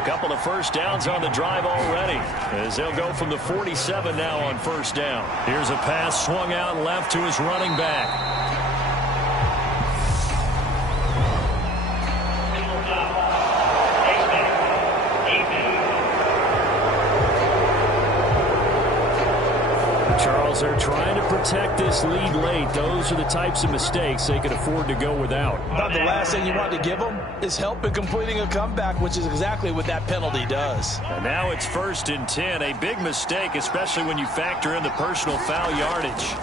A couple of first downs on the drive already, as they'll go from the 47 now on 1st down. Here's a pass swung out left to his running back. They're trying to protect this lead late. Those are the types of mistakes they could afford to go without. About the last thing you want to give them is help in completing a comeback, which is exactly what that penalty does. And now it's 1st and 10. A big mistake, especially when you factor in the personal foul yardage.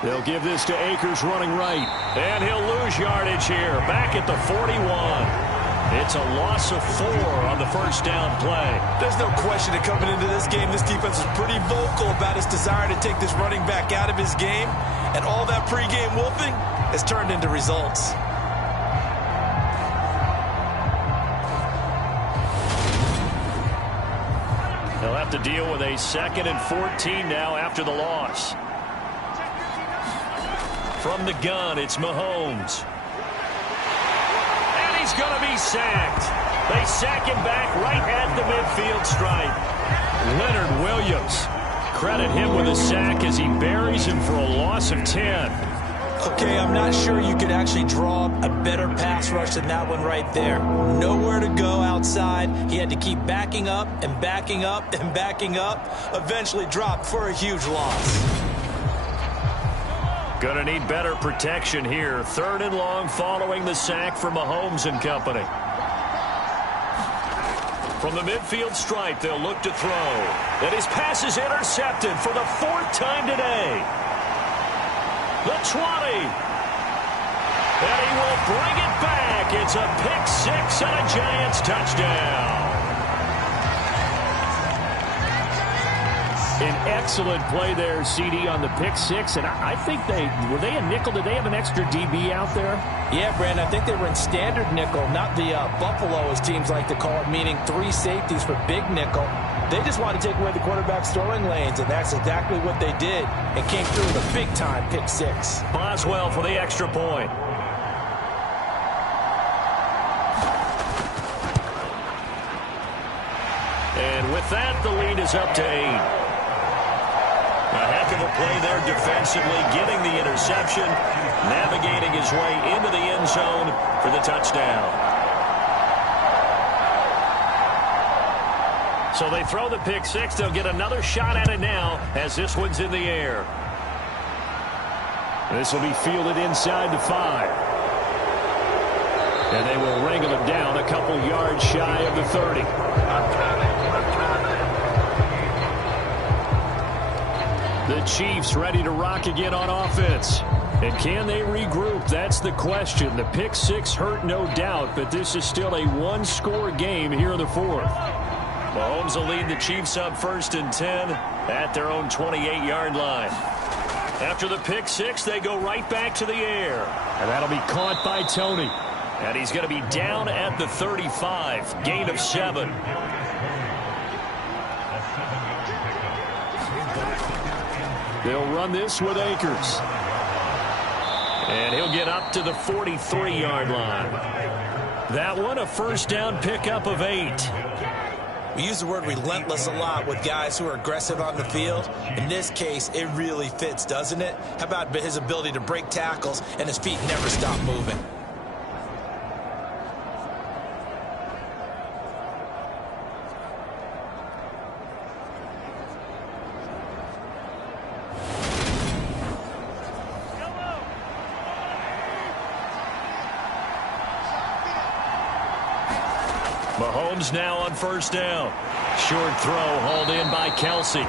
They'll give this to Akers running right. And he'll lose yardage here. Back at the 41. It's a loss of 4 on the 1st down play. There's no question that coming into this game, this defense is pretty vocal about its desire to take this running back out of his game. And all that pregame wolfing has turned into results. They'll have to deal with a 2nd and 14 now after the loss. From the gun, it's Mahomes. He's going to be sacked. They sack him back right at the midfield stripe. Leonard Williams. Credit him with a sack as he buries him for a loss of 10. Okay, I'm not sure you could actually draw a better pass rush than that one right there. Nowhere to go outside. He had to keep backing up and backing up and backing up. Eventually dropped for a huge loss. Going to need better protection here. 3rd and long following the sack for Mahomes and company. From the midfield stripe, they'll look to throw. And his pass is intercepted for the 4th time today. The 20. And he will bring it back. It's a pick 6 and a Giants touchdown. An excellent play there, CD, on the pick 6. And I think were they a nickel? Did they have an extra DB out there? Yeah, Brandon, I think they were in standard nickel, not the Buffalo, as teams like to call it, meaning 3 safeties for big nickel. They just want to take away the quarterback's throwing lanes, and that's exactly what they did, and came through with a big-time pick 6. Boswell for the extra point. And with that, the lead is up to 8. A heck of a play there defensively, getting the interception, navigating his way into the end zone for the touchdown. So they throw the pick 6. They'll get another shot at it now as this one's in the air. This will be fielded inside the 5. And they will wrangle it down a couple yards shy of the 30. The Chiefs ready to rock again on offense. And can they regroup? That's the question. The pick 6 hurt, no doubt, but this is still a one-score game here in the 4th. Mahomes will lead the Chiefs up 1st and 10 at their own 28-yard line. After the pick 6, they go right back to the air. And that'll be caught by Tony. And he's going to be down at the 35, gain of 7. They'll run this with Akers. And he'll get up to the 43-yard line. That one, a first down pickup of 8. We use the word relentless a lot with guys who are aggressive on the field. In this case, it really fits, doesn't it? How about his ability to break tackles and his feet never stop moving? Mahomes now on first down. Short throw hauled in by Kelsey.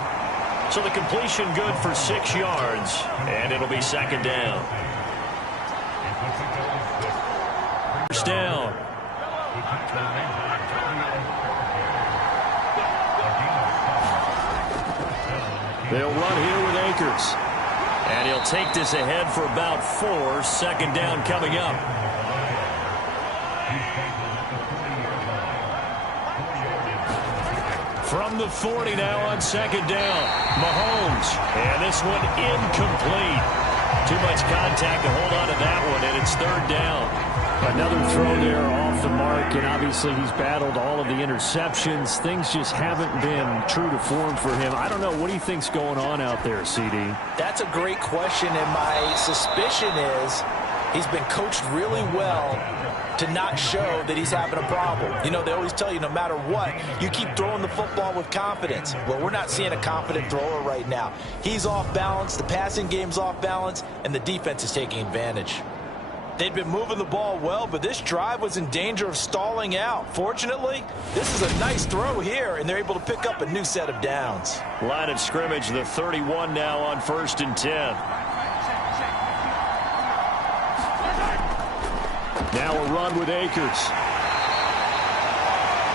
So the completion good for 6 yards, and it'll be second down. First down. They'll run here with Akers. And he'll take this ahead for about 4. Second down coming up. From the 40 now on second down. Mahomes. And this one incomplete. Too much contact to hold on to that one, and it's third down. Another throw there off the mark, and obviously he's battled all of the interceptions. Things just haven't been true to form for him. I don't know. What do you think's going on out there, CD? That's a great question, and my suspicion is he's been coached really well to not show that he's having a problem. You know, they always tell you no matter what, you keep throwing the football with confidence. Well, we're not seeing a confident thrower right now. He's off balance, the passing game's off balance, and the defense is taking advantage. They'd been moving the ball well, but this drive was in danger of stalling out. Fortunately, this is a nice throw here, and they're able to pick up a new set of downs. Line of scrimmage, the 31 now on 1st and 10. Now a run with Akers.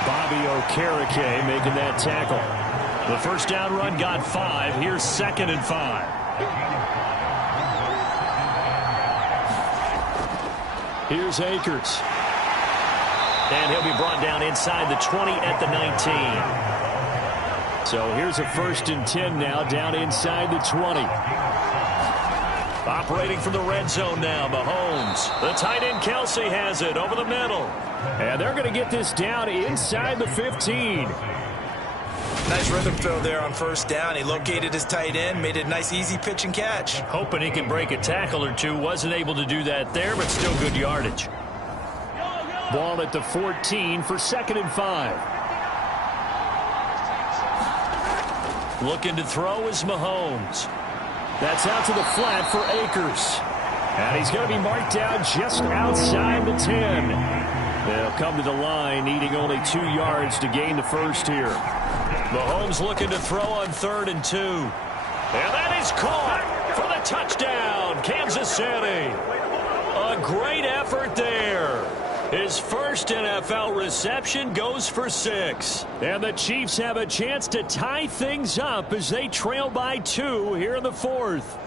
Bobby Okereke making that tackle. The first down run got 5. Here's 2nd and 5. Here's Akers. And he'll be brought down inside the 20 at the 19. So here's a 1st and 10 now, down inside the 20. Operating from the red zone now, Mahomes. The tight end Kelsey has it over the middle. And they're going to get this down inside the 15. Nice rhythm throw there on first down. He located his tight end, made it a nice easy pitch and catch. Hoping he can break a tackle or two. Wasn't able to do that there, but still good yardage. Ball at the 14 for 2nd and 5. Looking to throw is Mahomes. That's out to the flat for Akers. And he's going to be marked down just outside the 10. They'll come to the line, needing only 2 yards to gain the first here. Mahomes looking to throw on 3rd and 2. And that is caught for the touchdown, Kansas City. A great effort there. His first NFL reception goes for 6. And the Chiefs have a chance to tie things up as they trail by 2 here in the 4th.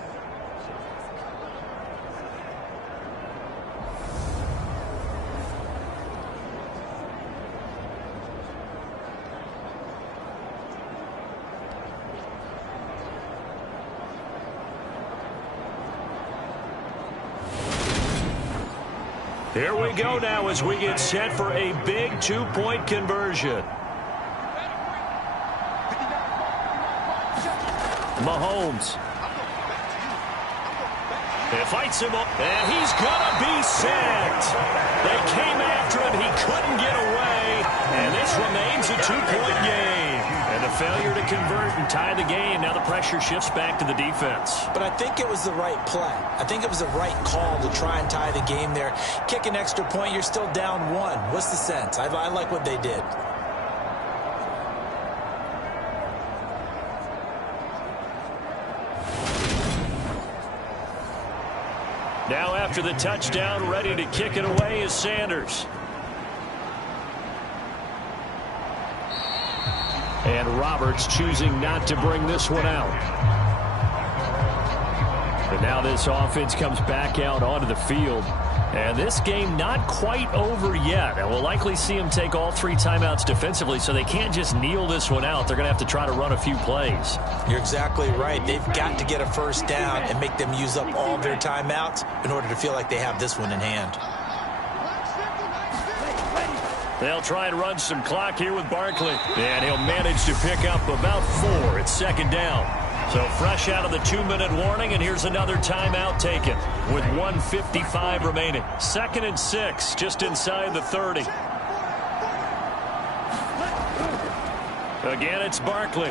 Here we go now as we get set for a big 2-point conversion. Mahomes. He fights him up, and he's going to be sacked. They came after him. He couldn't get away, and this remains a 2-point game. And the failure to convert and tie the game. Now the pressure shifts back to the defense. But I think it was the right play. I think it was the right call to try and tie the game there. Kick an extra point, you're still down 1. What's the sense? I like what they did. Now after the touchdown, ready to kick it away is Sanders. And Roberts choosing not to bring this one out. But now this offense comes back out onto the field. And this game not quite over yet. And we'll likely see them take all 3 timeouts defensively, so they can't just kneel this one out. They're going to have to try to run a few plays. You're exactly right. They've got to get a first down and make them use up all their timeouts in order to feel like they have this one in hand. They'll try and run some clock here with Barkley. And he'll manage to pick up about 4. It's second down. So fresh out of the 2-minute warning, and here's another timeout taken with 1:55 remaining. 2nd and 6, just inside the 30. Again, it's Barkley.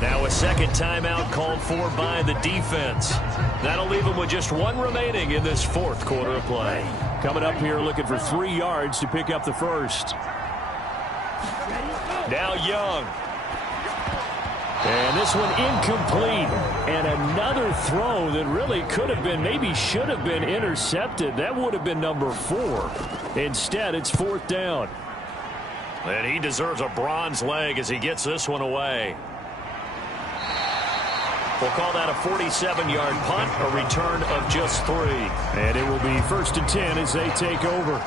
Now a second timeout called for by the defense. That'll leave them with just 1 remaining in this 4th quarter of play. Coming up here looking for 3 yards to pick up the first. Now Young. And this one incomplete. And another throw that really could have been, maybe should have been intercepted. That would have been number 4. Instead, it's 4th down. And he deserves a bronze leg as he gets this one away. We'll call that a 47-yard punt, a return of just 3. And it will be 1st and 10 as they take over.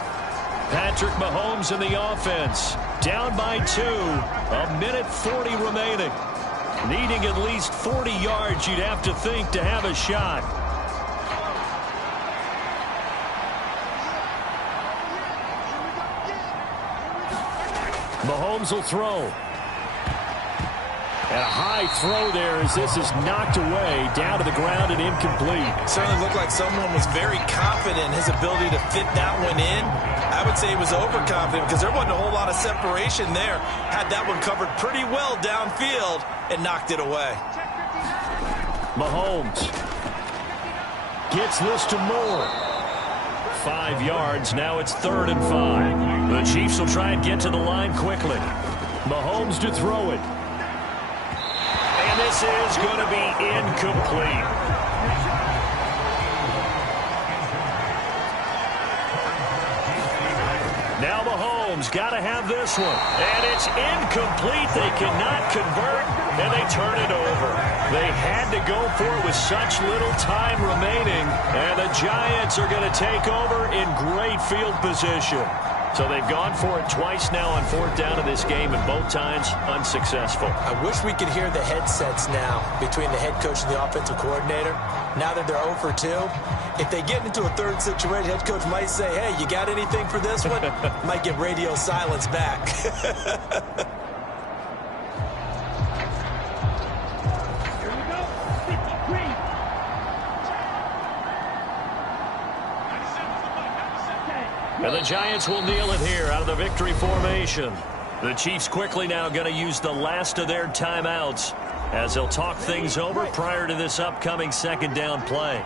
Patrick Mahomes in the offense. Down by 2. 1:40 remaining. Needing at least 40 yards, you'd have to think, to have a shot. Mahomes will throw. And a high throw there as this is knocked away, down to the ground and incomplete. Certainly looked like someone was very confident in his ability to fit that one in. I would say he was overconfident because there wasn't a whole lot of separation there. Had that one covered pretty well downfield and knocked it away. Mahomes gets this to Moore. 5 yards. Now it's 3rd and 5. The Chiefs will try and get to the line quickly. Mahomes to throw it. And this is going to be incomplete. Now Mahomes got to have this one. And it's incomplete. They cannot convert, and they turn it over. They had to go for it with such little time remaining, and the Giants are going to take over in great field position. So they've gone for it twice now on 4th down in this game, and both times unsuccessful. I wish we could hear the headsets now between the head coach and the offensive coordinator. Now that they're 0 for 2, if they get into a 3rd situation, head coach might say, hey, you got anything for this one? Might get radio silence back. And the Giants will kneel it here out of the victory formation. The Chiefs quickly now going to use the last of their timeouts as they'll talk things over prior to this upcoming 2nd down play.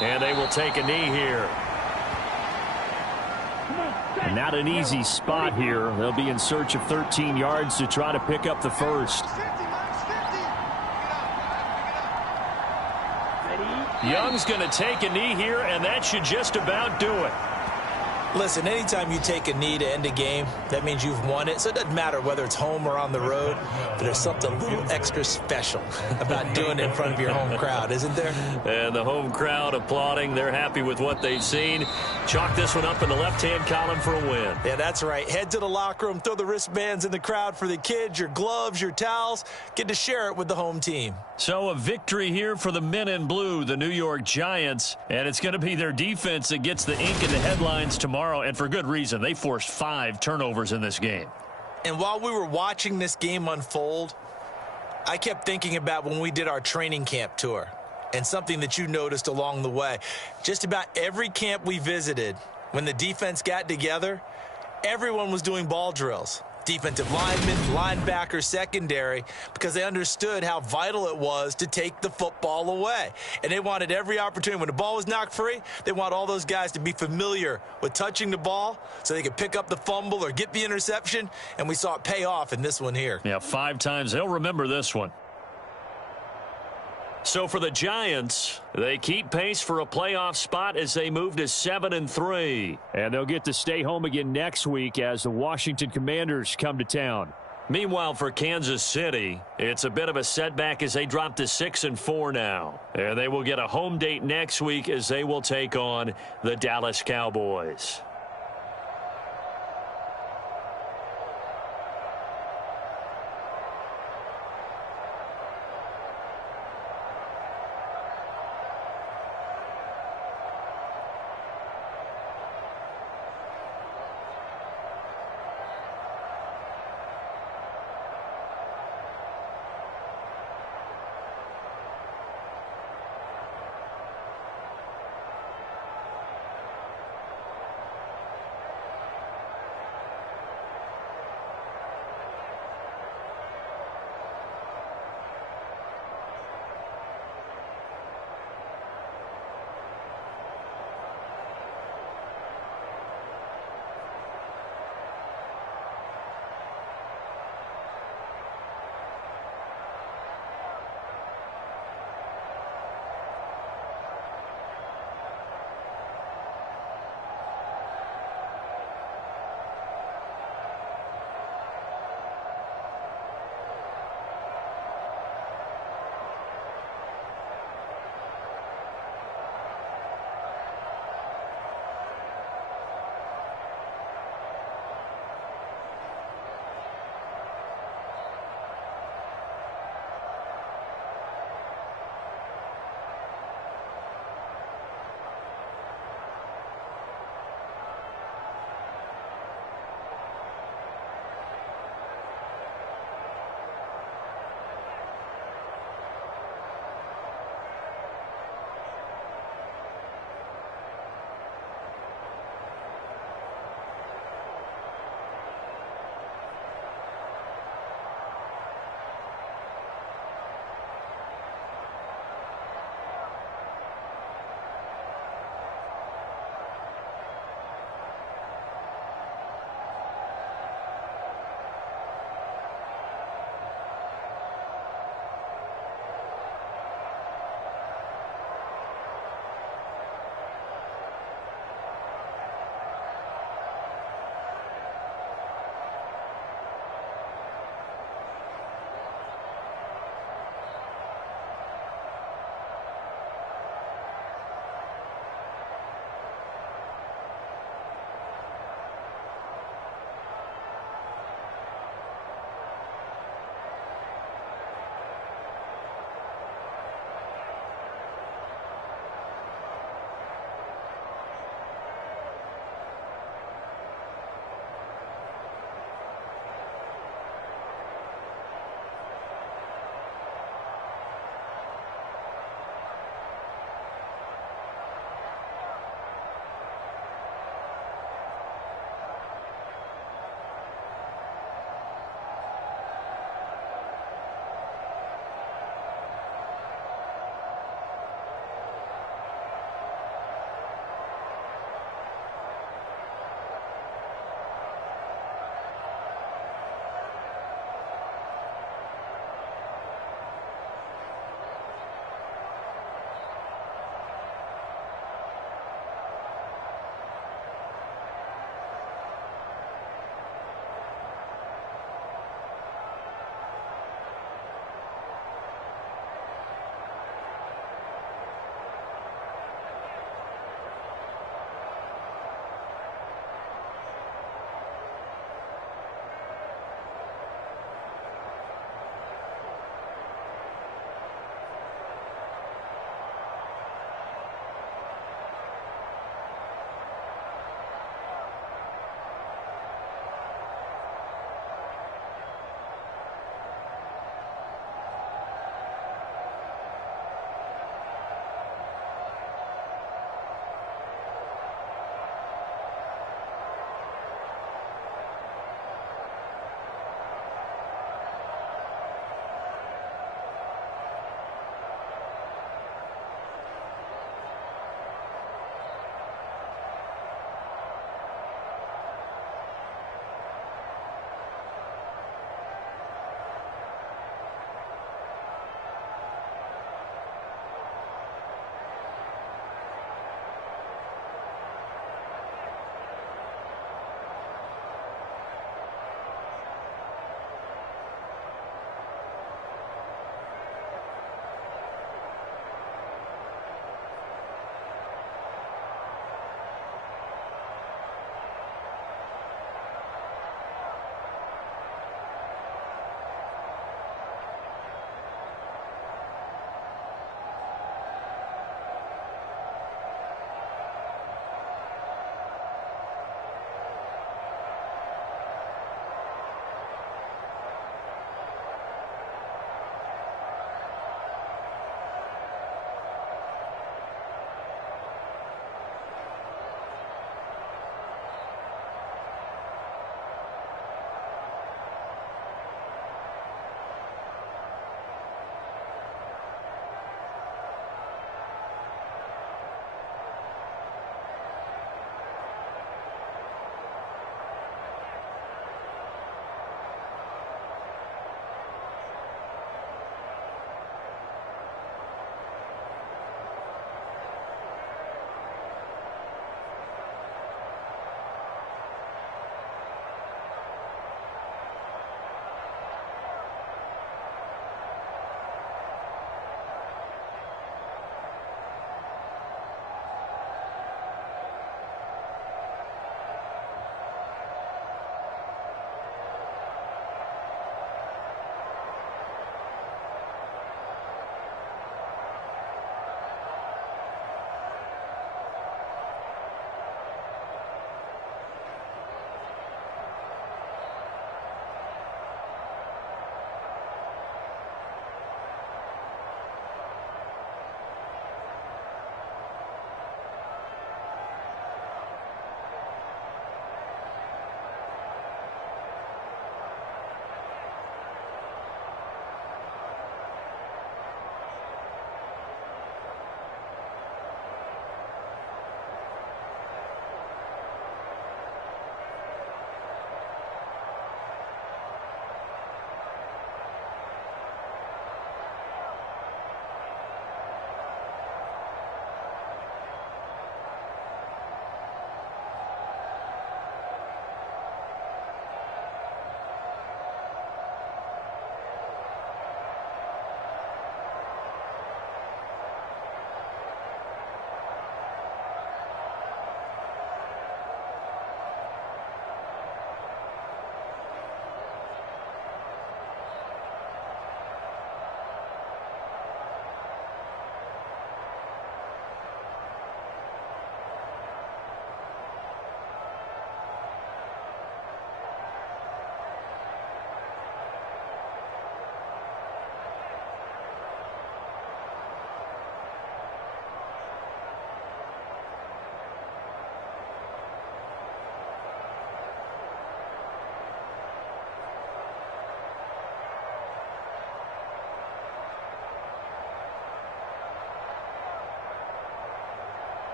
And they will take a knee here. And not an easy spot here. They'll be in search of 13 yards to try to pick up the first. Young's going to take a knee here, and that should just about do it. Listen, anytime you take a knee to end a game, that means you've won it. So it doesn't matter whether it's home or on the road, but there's something a little extra special about doing it in front of your home crowd, isn't there? And the home crowd applauding. They're happy with what they've seen. Chalk this one up in the left-hand column for a win. Yeah, that's right. Head to the locker room, throw the wristbands in the crowd for the kids, your gloves, your towels. Get to share it with the home team. So a victory here for the men in blue, the New York Giants. And it's going to be their defense that gets the ink in the headlines tomorrow. And for good reason. They forced 5 turnovers in this game. And while we were watching this game unfold, I kept thinking about when we did our training camp tour and something that you noticed along the way. Just about every camp we visited, when the defense got together, everyone was doing ball drills. Defensive linemen, linebacker, secondary, because they understood how vital it was to take the football away. And they wanted every opportunity. When the ball was knocked free, they want all those guys to be familiar with touching the ball so they could pick up the fumble or get the interception. And we saw it pay off in this one here. Yeah, 5 times. They'll remember this one. So for the Giants, they keep pace for a playoff spot as they move to 7-3. And they'll get to stay home again next week as the Washington Commanders come to town. Meanwhile, for Kansas City, it's a bit of a setback as they drop to 6-4 now. And they will get a home date next week as they will take on the Dallas Cowboys.